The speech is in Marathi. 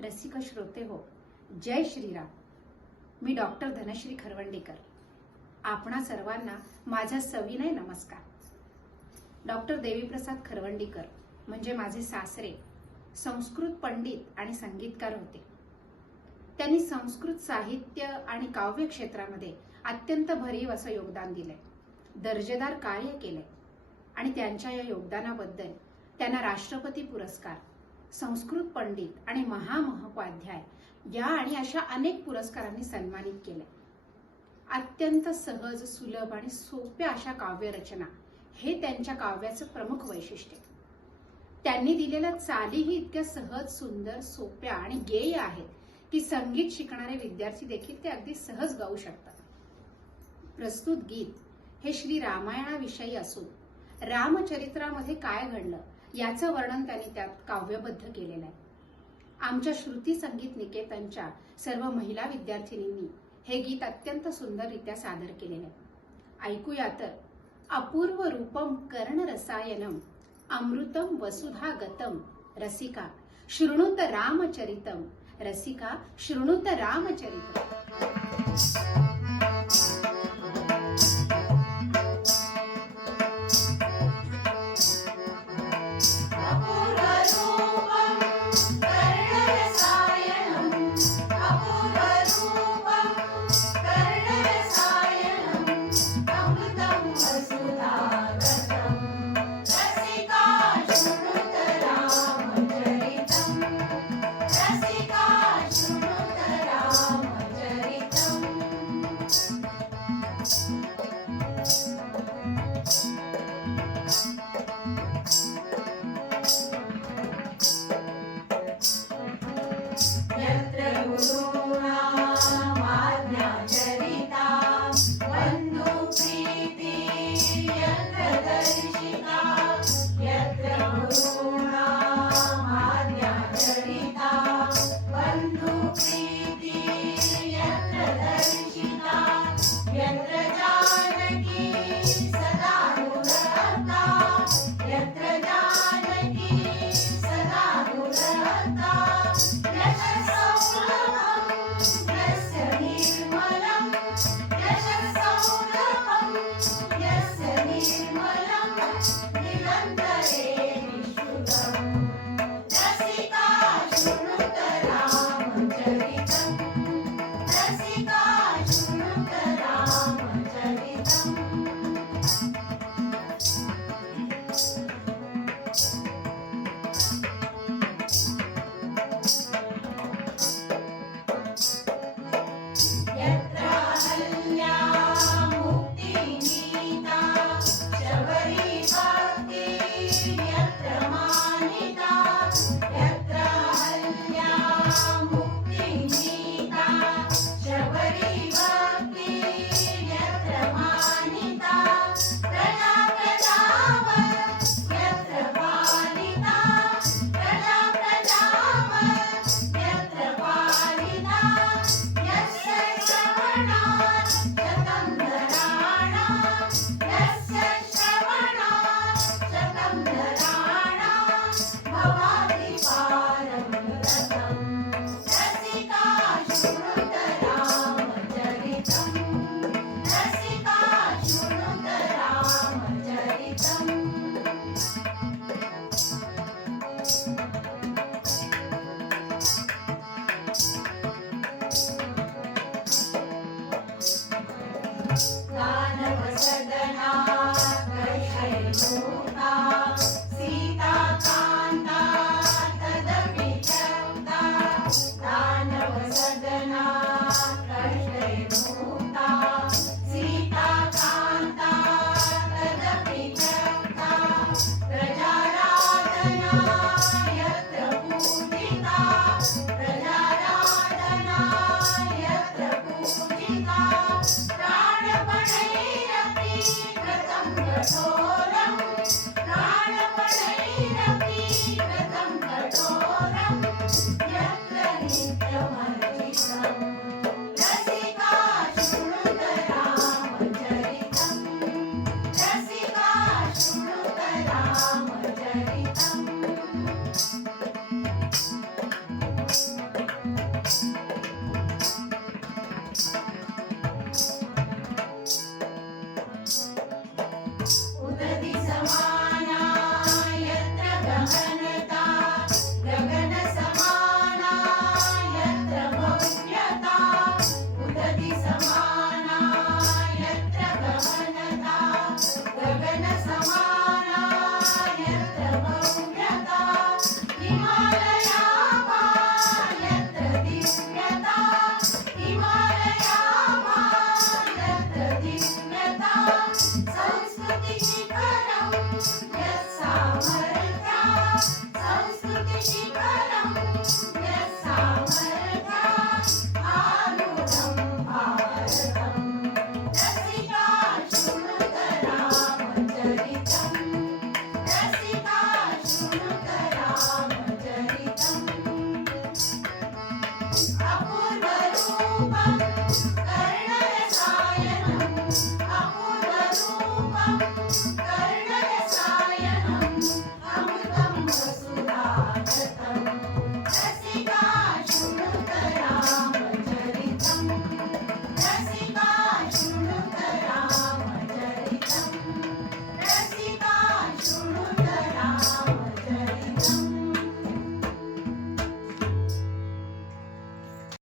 रसिक श्रोते हो, जय श्रीराम. मी डॉक्टर धनश्री खरवंडेकर. आपणा सर्वांना माझा सविनय नमस्कार. डॉक्टर देवीप्रसाद खरवंडीकर म्हणजे माझे सासरे संस्कृत पंडित आणि संगीतकार होते. त्यांनी संस्कृत साहित्य आणि काव्य क्षेत्रामध्ये अत्यंत भरीव असं योगदान दिलंय, दर्जेदार कार्य केलंय आणि त्यांच्या या योगदानाबद्दल त्यांना राष्ट्रपती पुरस्कार, संस्कृत पंडित आणि महामहोपाध्याय या आणि अशा अनेक पुरस्कारांनी सन्मानित केले. अत्यंत सहज, सुलभ आणि सोप्या अशा काव्यरचना हे त्यांच्या काव्याचं प्रमुख वैशिष्ट्य. त्यांनी दिलेल्या चालीही इतक्या सहज, सुंदर, सोप्या आणि गेय आहेत की संगीत शिकणारे विद्यार्थी देखील ते अगदी सहज गाऊ शकतात. प्रस्तुत गीत हे श्री रामायणाविषयी असून रामचरित्रामध्ये काय घडलं याचं वर्णन त्यांनी त्यात काव्यबद्ध केलेलं आहे. आमच्या श्रुती संगीत निकेतनच्या सर्व महिला विद्यार्थिनींनी हे गीत अत्यंत सुंदररित्या सादर केलेलं आहे. ऐकूया तर. अपूर्व रूपम कर्ण रसायनम अमृतम वसुधा गतम रसिका शृणुत रामचरितम रसिका शृणुत रामचरितम. गोपाळ